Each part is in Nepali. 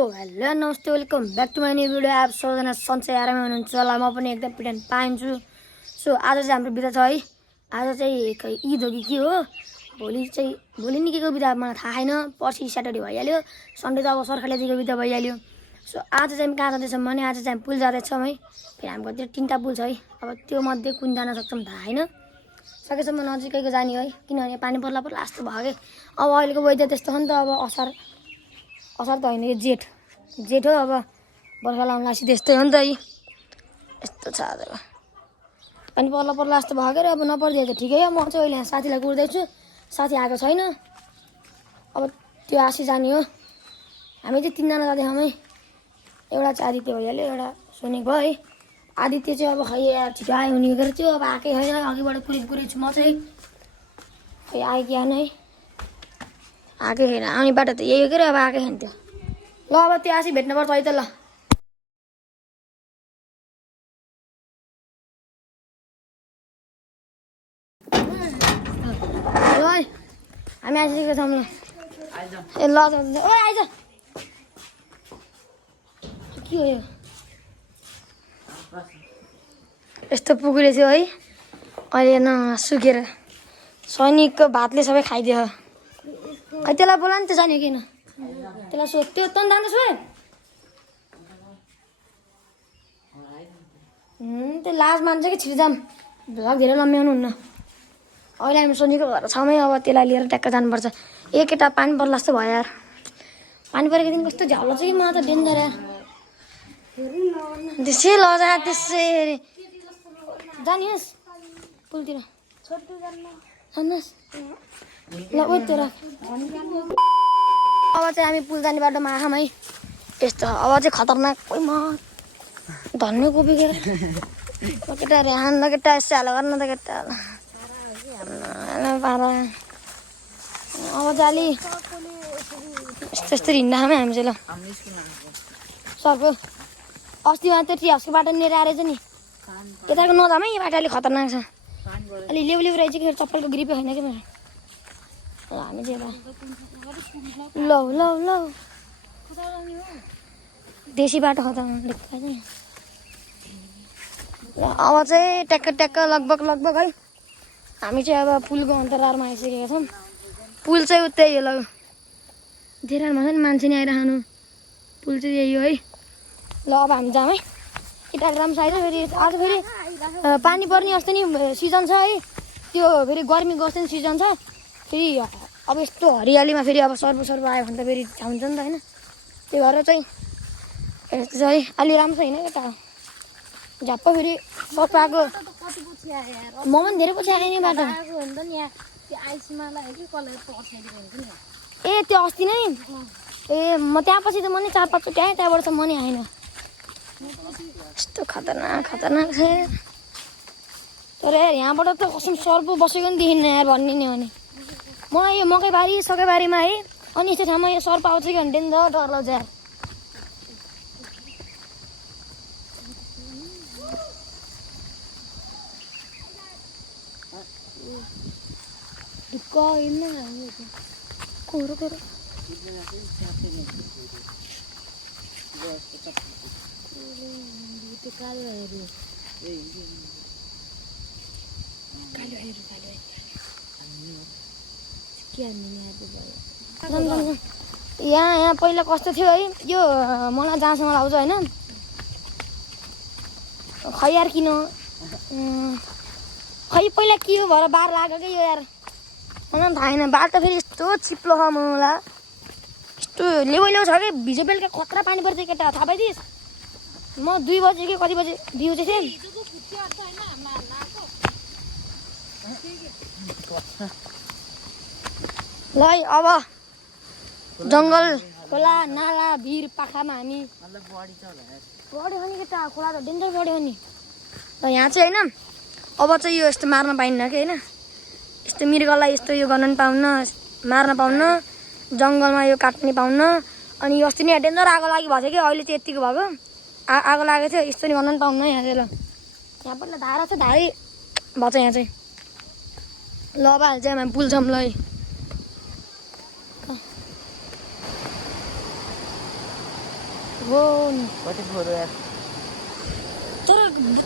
हेलो नमस्ते welcome back to my new video. आप सबैजना सन्चै आरामै हुनुहुन्छ होला। म पनि एकदम पिटन पाइन्छु। सो आज चाहिँ हाम्रो बिदा छ है। आज चाहिँ खै ईद हो कि के हो, भोलि नि के को बिदा मलाई थाहा छैन। पर्सि स्याटरडे भइहाल्यो, सन्डे त अब सरकारले दिएको बिदा भइहाल्यो। सो आज चाहिँ कहाँ जाँदैछौँ भने आज चाहिँ पुल जाँदैछौँ है। फेरि हाम्रो त्यो 3टा पुल छ है। अब त्यो मध्ये कुन जान सक्छौँ थाहा छैन। सकेसम्म नजिकैको जाने है, किनभने पानी पर्ला जस्तो भयो कि। अब अहिलेको वेदर त्यस्तो हो नि त। अब असार त होइन, यो जेठ हो। अब बर्खा लाउनु लाग्छ त्यस्तै हो नि त है। यस्तो छ आज पानी पर्ला जस्तो भयो के। अब नपर्दिए त ठिकै हो। म चाहिँ अहिले साथीलाई कुर्दैछु, साथी आएको छैन। अब त्यो आसी जाने हो। हामी चाहिँ 3जना जाँदैछौँ है। एउटा चाहिँ आदित्य भइहाल्यो, एउटा सुनेको है। आदित्य चाहिँ अब खै यार छिटो आयो हुने गरेर थियो। अब आएकै छैन, अघिबाट कुरेको छु म चाहिँ। खै आयो कि आएन है, आएकै छैन। आउने बाटो त यही हो के। अब आएकै छैन त्यो। ल अब त्यो आसी भेट्नुपर्छ है त। ल है हामी आइसकेको छौँ। ल ए ल ओ आइज के हो यो यस्तो पुगुरे थियो है। अहिले न सुकेर सैनिकको भातले सबै खाइदियो। खै त्यसलाई बोला नि, त्यो जाने किन त्यसलाई सो त्यो तँ जाँदैछ त्यो लाज मान्छ कि छिटो जाम, भ्लग धेरै लम्ब्याउनु हुन्न। अहिले हामी सोनीको घर छौँ है। अब त्यसलाई लिएर ट्याक्क जानुपर्छ। एक केटा पानी पर्ला जस्तो भयो यार। पानी परेको दिन कस्तो झ्याउलो छ कि म त डेन्जर यार। त्यसै लजा त्यसै जानियोस् पुलतिर जानुहोस् ल ओ त्यो राख। अब चाहिँ हामी पुल जाने बाटोमा आँखाम है। यस्तो अब चाहिँ खतरनाक कोही म धन्ने कोपी के केटाहरू हान न केटा, यस्तो हाल गर्न त केटा पारा। अब चाहिँ अलि यस्तो हिँड्दा खामै हामी चाहिँ। ल सर्को अस्ति मात्रै टी हाउसको बाटो लिएर आएर चाहिँ नि यताको नजाम है। यो बाटो अलिक खतरनाक छ, अलि लेउ रहेछ कि चप्पलको ग्रिपै छैन कि मेरो। हामी चाहिँ ल ल ल देशी बाटो खतरनाक देख्छ नि। अब चाहिँ ट्याक्क लगभग है हामी चाहिँ अब पुलको अन्तरारमा आइसकेका छौँ। पुल चाहिँ उतै हो। ल धेरैमा छ नि मान्छे नि आइरहनु। पुल चाहिँ यही हो है। ल अब हामी जाऊँ है। केटाहरू राम्रो छ है। फेरि आज फेरि पानी पर्ने अस्ति नि सिजन छ है। त्यो फेरि गर्मीको अस्ति नि सिजन छ। फेरि अब यस्तो हरियालीमा फेरि अब सर्व आयो भने त फेरि हुन्छ नि त होइन। त्यो भएर चाहिँ यस्तो छ है। अलि राम्रो छैन केटा झ्याप्प फेरि सर्फ आएको। म पनि धेरै पछि आएँ नि बाटो। ए त्यो अस्ति नै ए म त्यहाँ पछि त म नि 4-5 चोटि आएँ। त्यहाँबाट त म नि आएन। यस्तो खतरनाक छ। तर यहाँबाट त कसम सर्प बसेको नि देखिन्न यार भन्ने नि हो भने। मलाई यो मकैबारी सकैबारीमा है अनि यस्तो ठाउँमा यो सर्प आउँछ कि भने डेन्जर डर लाग्छ यार। ढुक्क हिँड्नु कोरो यहाँ पहिला कस्तो थियो है। यो मलाई जहाँसम्म आउँछ होइन। खै यार किन खै पहिला के हो भएर बार लाग्यो कि यो यार मलाई थाहा छैन। बार त फेरि यस्तो चिप्लो छ मलाई यस्तो लेउ छ कि। हिजो बेलुका खतरा पानी पर्छ केटा थाहा पाइदिस्। म 2 बजे कि कति बजे बिउजे थिएँ। ल अब जङ्गल खोला नाला भिर पाखामा हामी बढ्यो नि केटा। खोला त डेन्जर बढ्यो नि। र यहाँ चाहिँ होइन अब चाहिँ यो यस्तो मार्न पाइन्न कि होइन। यस्तो मृगलाई यस्तो यो गर्न पाउन्न, मार्न पाउन्न, जङ्गलमा यो काट्ने पाउन्न। अनि यो अस्ति नै डेन्जर आगो लागि भएको थियो कि अहिले चाहिँ यतिको भएको आगो लागेको थियो। यस्तो नि गर्न पाउन्न यहाँ चाहिँ। ल यहाँ पनि धारा छ, धारै भन्छ यहाँ चाहिँ। ल अब अहिले चाहिँ हामी पुल्छौँ ल है। हो कति फोरो यार तर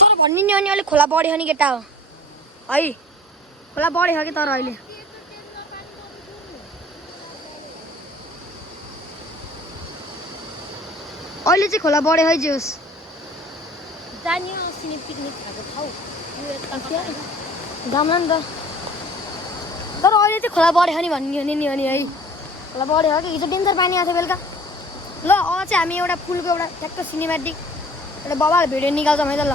तर भन्ने नि अनि अलिक खोला बढ्यो नि केटा हो है खोला बढ्यो कि तर अहिले अहिले चाहिँ खोला बढ्यो है जोस् जाने अस्ति पिकनिक खाएको ठाउँ जाम्ला नि त तर अहिले चाहिँ खोला बढ्यो नि भन्ने हो नि अनि है खोला बढ्यो कि हिजो डेन्जर पानी आएको थियो बेलुका ल अब चाहिँ हामी एउटा पुलको एउटा ठ्याक्क सिनेमेटिक एउटा बबाल भिडियो निकाल्छौँ है त ल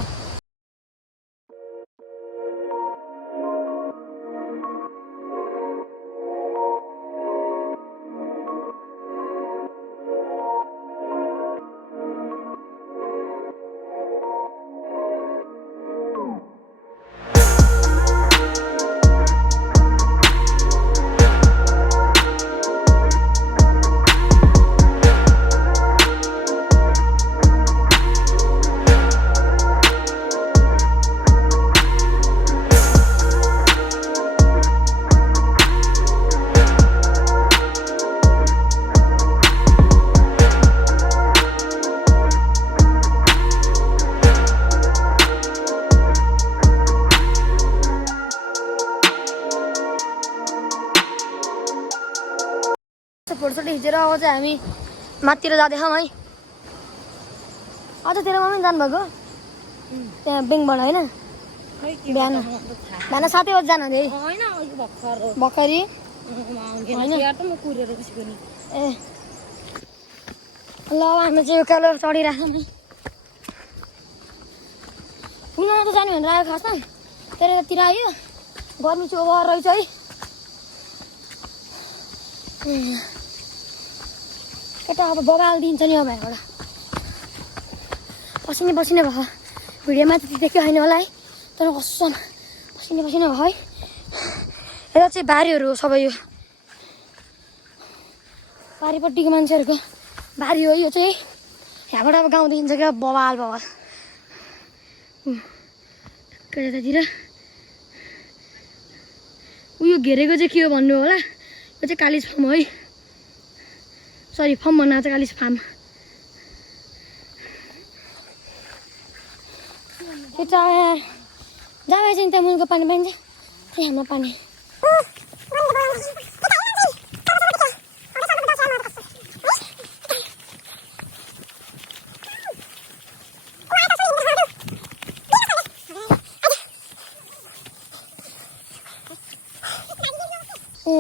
फोटोसोटो खिचेर अब चाहिँ हामी माथितिर जाँदैछौँ है अझ तेरो मम्मी जानुभएको त्यहाँ बेङबाट होइन बिहान बिहान 7 बजी जानु अरे भर्खरी ए ल हामी चाहिँ उकालो चढिरहेछौँ है पुलमा त जाने भनेर आएको खासमा तेरोतिर आयो गर्मी चाहिँ ओभर रहेछ है केटा अब बबाल दिन्छ नि अब यहाँबाट पसिने पसिने भयो भिडियोमा त्यति देख्यो होइन होला है तर कसम पसिने पसिने भयो है यता चाहिँ बारीहरू हो सबै यो बारीपट्टिको मान्छेहरूको बारी हो यो चाहिँ यहाँबाट अब गाउँ देखिन्छ क्या बबाल बबाल यतातिर उयो घेरेको चाहिँ के हो भन्नु होला यो चाहिँ कालिज फार्म है सरी फार्म भन्नु चाहिँ कालिज फार्म यता जहाँ चाहिँ त्यहाँ मुलको पानी पाइन्छ त्यही हाम्रो पानी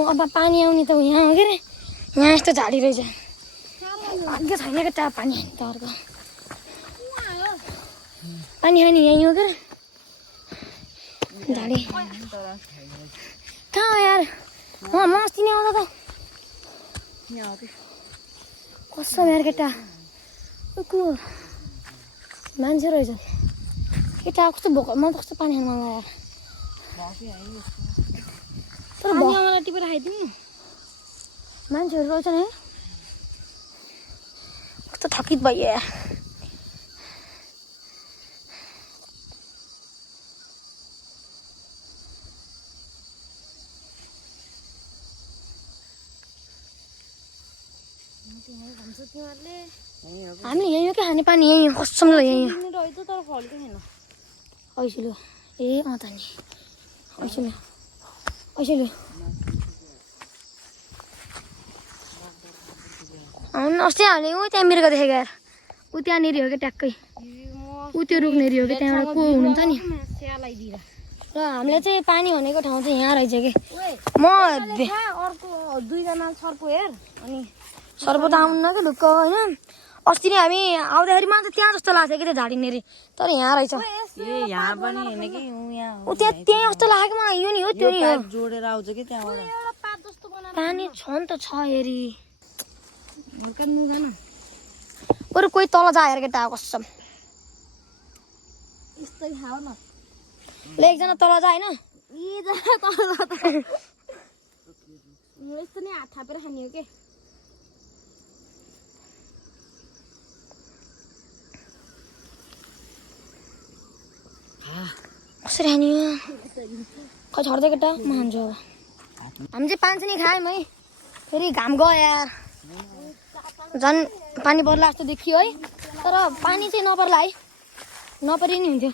अब पानी आउने त यहाँ हो के अरे यहाँ यस्तो झाडी रहेछ भाग्य छैन केटा पानी तर्को पानी खाने यहीँ हो के अरे झाडी कहाँ हो यार म अस्ति नै आउँदा त कस्तो यार केटा को मान्छे रहेछ केटा कस्तो भोक म त कस्तो पानी खानु मन लाग्यो तर मलाई टिपेर खाइदिनु मान्छेहरू रहेछ नि कस्तो थकित भइयो यार हामीले यहीँ हो क्या खाने पानी यहीँ कसम ल यहीँ ऐसिलो ए अँ त नि ऐसिलो ऐसिलो अस्ति हाल्ने ऊ त्यहाँ मिर्ग देखेको यार ऊ त्यहाँनिर हो क्या ट्याक्कै ऊ त्यो रुखनेरि हो कि त्यहाँबाट को हुनुहुन्छ नि र हामीले चाहिँ पानी भनेको ठाउँ चाहिँ यहाँ रहेछ कि म अर्को 2 जना सर्पो हेर अनि सर्प त आउनु कि ढुक्क होइन अस्ति नै हामी आउँदाखेरि मात्र त्यहाँ जस्तो लाग्थ्यो कि त्यो झाडीनेरि तर यहाँ रहेछ ए यहाँ पनि हैन कि यहाँ ऊ त्यहाँ जस्तो लाग्यो मलाई यो नि हो त्यो नि हो जोडेर आउँछ कि त्यहाँबाट एउटा पात जस्तो बनाएर पानी छ नि त छ हेरी बरु कोही तल जा हेर केटा कसम यस्तै खाऊ न ल एकजना तल जा होइन यस्तो नि हात थापेर खाने हो के कसरी खाने हो खै छर्दै केटा म खान्छु अब हामी चाहिँ पानी चाहिँ खायौँ है फेरि घाम गयो यार झन् पानी पर्ला जस्तो देखियो है तर पानी चाहिँ नपर्ला है नपरे नि हुन्थ्यो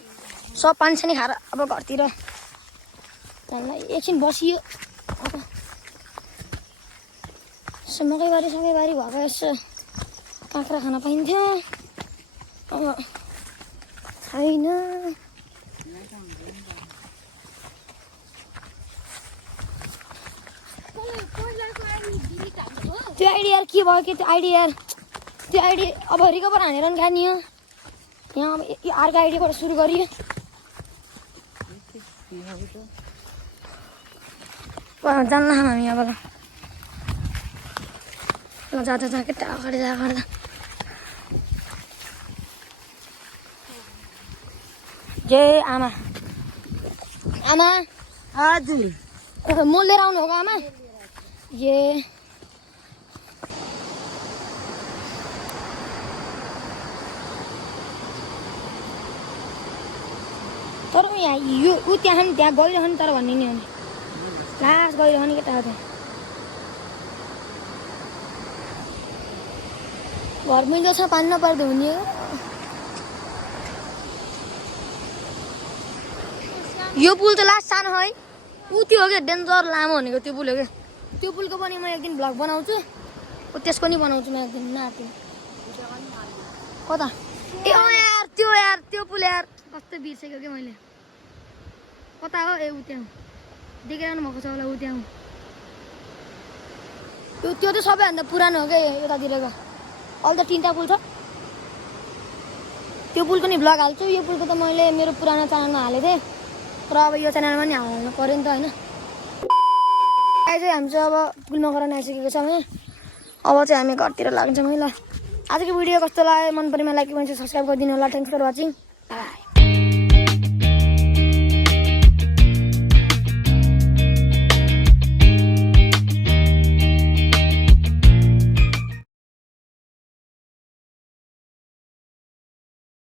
सब पानी सानी खाएर अब घरतिर त्यहाँलाई एकछिन बसियो यसो मकैबारी सकैबारी भएको यसो काँक्रा खान पाइन्थ्यो अब छैन त्यो आइडी यार के भयो कि त्यो आइडी अब रिकभर हानेर नि खाने हो यहाँ अब अर्को आइडीबाट सुरु गरियो जान्न हामी अब ल जाँदा केटा अगाडि जाँदा जय आमा आमा हजुर म लिएर आउनु हो आमा ये तर यहाँ यो ऊ त्यहाँ गइरहने तर भन्ने नि हो नि लास गइरहने केटा हो त्यहाँ घर मैलो छ पानी नपर्दो हुने यो पुल त लास्ट सानो है ऊ त्यो हो क्या डेन्जर लामो भनेको त्यो पुल हो क्या त्यो पुलको पनि म एकदिन भ्लग बनाउँछु त्यसको नि बनाउँछु म एकदिन नाति कता ए यार त्यो पुल यार कस्तो बिर्सेको क्या मैले कता हो ए ऊ त्यहाँ देखिरहनु भएको छ होला ऊ त्यहाँ त्यो त सबैभन्दा पुरानो हो क्या यतातिरको अहिले त 3टा पुल छ त्यो पुलको नि भ्लग हाल्छु यो पुलको त मैले मेरो पुरानो च्यानलमा हालेको थिएँ तर अब यो च्यानलमा नि हाल्नु पऱ्यो नि त होइन अहिले चाहिँ हामी चाहिँ अब पुलमा गएर आइसकेको छौँ है अब चाहिँ हामी घरतिर लाग्छौँ है ल आजको भिडियो कस्तो लाग्यो मन परेमा लाइक सब्सक्राइब गरिदिनु होला थ्याङ्क्स फर वाचिङ बाई